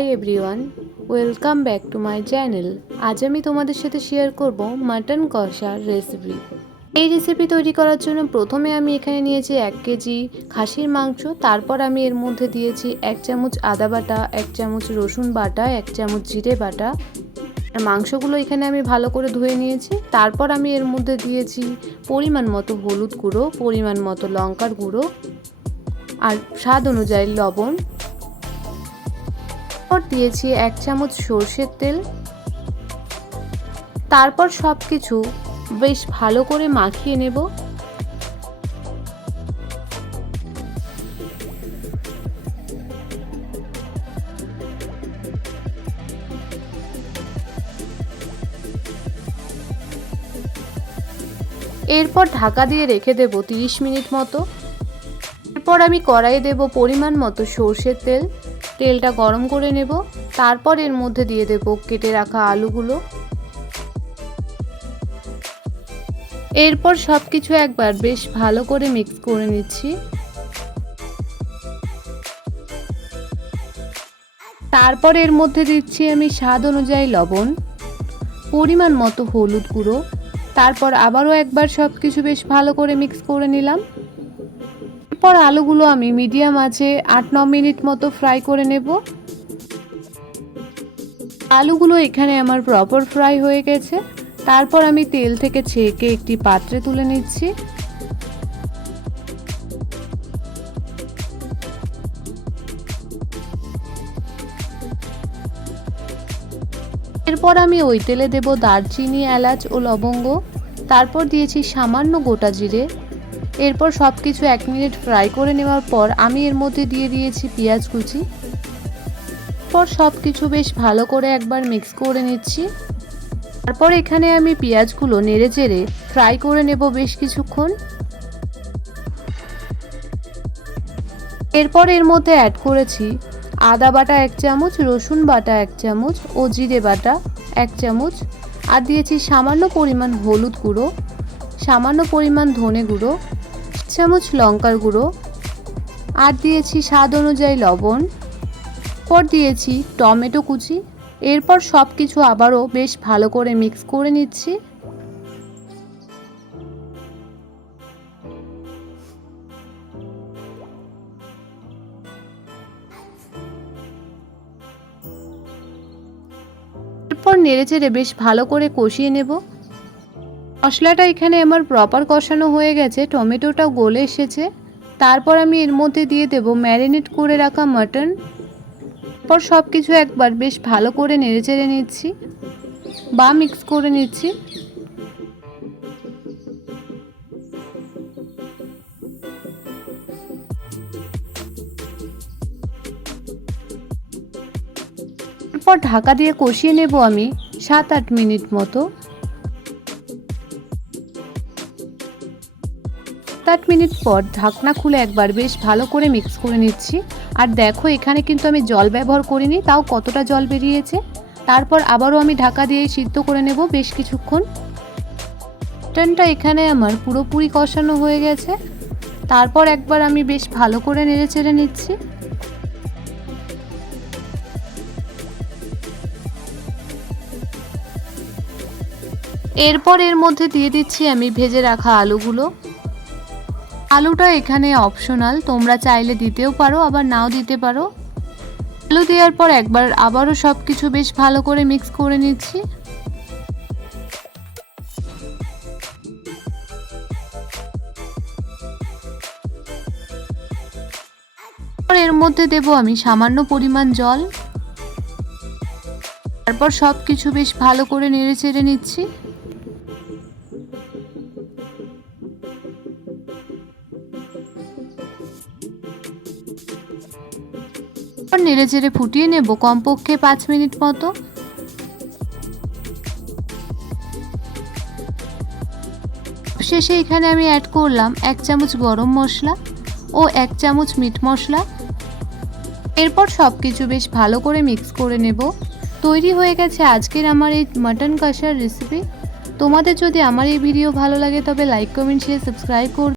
Hi everyone, welcome back to my channel. আজ আমি তোমাদের সাথে শেয়ার করব মাটন কষার রেসিপি। এই রেসিপি তৈরি করার জন্য প্রথমে আমি এখানে নিয়েছি 1 কেজি খাসির মাংস। তারপর আমি এর মধ্যে দিয়েছি 1 চামচ আদা বাটা, 1 চামচ রসুন বাটা, 1 চামচ জিরে বাটা। মাংসগুলো এখানে আমি ভালো করে ধুয়ে নিয়েছি। তারপর আমি এর মধ্যে দিয়েছি পরিমাণ মতো হলুদ গুঁড়ো, পরিমাণ মতো লঙ্কার গুঁড়ো আর স্বাদ অনুযায়ী লবণ। দিয়েছি 1 চামচ সরষের তেল। তারপর সব কিছু বেশ ভালো করে মাখিয়ে নেব। এরপর ঢাকা দিয়ে রেখে দেব 30 মিনিট মতো। এরপর আমি কড়াইয়ে দেব পরিমাণ মতো সরষের তেল। তেলটা গরম করে নেব। তারপর এর মধ্যে দিয়ে দেব কেটে রাখা আলুগুলো। এরপর সব কিছু একবার বেশ ভালো করে মিক্স করে নিচ্ছি। তারপর এর মধ্যে দিচ্ছি আমি স্বাদ অনুযায়ী লবণ, পরিমাণ মতো হলুদ গুঁড়ো। তারপর আবারও একবার সব কিছু বেশ ভালো করে মিক্স করে নিলাম। এরপর আলুগুলো আমি মিডিয়াম আঁচে 8-9 মিনিট মতো ফ্রাই করে নেব। আলুগুলো এখানে আমার প্রপার ফ্রাই হয়ে গেছে। তারপর আমি তেল থেকে ছেঁকে একটি পাত্রে তুলে নিচ্ছি। এরপর আমি ওই তেলে দেব দারচিনি, এলাচ ও লবঙ্গ। তারপর দিয়েছি সামান্য গোটা জিরে। এরপর সব কিছু 1 মিনিট ফ্রাই করে নেওয়ার পর আমি এর মধ্যে দিয়ে দিয়েছি পেঁয়াজ কুচি। এরপর সব কিছু বেশ ভালো করে একবার মিক্স করে নিচ্ছি। তারপর এখানে আমি পেঁয়াজগুলো নেড়ে চেড়ে ফ্রাই করে নেব বেশ কিছুক্ষণ। এরপর এর মধ্যে অ্যাড করেছি আদা বাটা 1 চামচ, রসুন বাটা 1 চামচ ও জিরে বাটা 1 চামচ। আর দিয়েছি সামান্য পরিমাণ হলুদ গুঁড়ো, সামান্য পরিমাণ ধনে গুঁড়ো, 1 চামচ লঙ্কার গুঁড়ো। আর দিয়েছি স্বাদ অনুযায়ী লবণ। পর দিয়েছি টমেটো কুচি। এরপর সব কিছু আবারও বেশ ভালো করে মিক্স করে নিচ্ছি। এরপর নেড়েচেড়ে বেশ ভালো করে কষিয়ে নেব। মশলাটা এখানে আমার প্রপার কষানো হয়ে গেছে, টমেটোটাও গলে এসেছে। তারপর আমি এর মধ্যে দিয়ে দেব ম্যারিনেট করে রাখা মাটন। এরপর সব কিছু একবার বেশ ভালো করে নেড়েচেড়ে নিচ্ছি বা মিক্স করে নিচ্ছি। এরপর ঢাকা দিয়ে কষিয়ে নেব আমি 7-8 মিনিট মতো। 7 মিনিট পর ঢাকনা খুলে একবার বেশ ভালো করে মিক্স করে নিচ্ছি। আর দেখো এখানে কিন্তু আমি জল ব্যবহার করিনি, তাও কতটা জল বেরিয়েছে। তারপর আবারও আমি ঢাকা দিয়ে সিদ্ধ করে নেব বেশ কিছুক্ষণ। মাটনটা এখানে আমার পুরোপুরি কষানো হয়ে গেছে। তারপর একবার আমি বেশ ভালো করে নেড়েচেড়ে নিচ্ছি। এরপর এর মধ্যে দিয়ে দিচ্ছি আমি ভেজে রাখা আলুগুলো। আলুটা এখানে অপশনাল, তোমরা চাইলে দিতেও পারো আবার নাও দিতে পারো। আলু দেওয়ার পর একবার আবারও সব কিছু বেশ ভালো করে মিক্স করে নিচ্ছি। এর মধ্যে দেব আমি সামান্য পরিমাণ জল। তারপর সব কিছু বেশ ভালো করে নেড়েচেড়ে নিচ্ছি। নেড়েচেড়ে ফুটিয়ে নেব কমপক্ষে 5 মিনিট মতো। শেষে এখানে আমি অ্যাড করলাম 1 চামচ গরম মশলা ও 1 চামচ মিট মশলা। এরপর সব কিছু বেশ ভালো করে মিক্স করে নেব। তৈরি হয়ে গেছে আজকের আমার এই মাটন কষার রেসিপি। তোমাদের যদি আমার এই ভিডিও ভালো লাগে তবে লাইক, কমেন্ট, শেয়ার, সাবস্ক্রাইব করবে।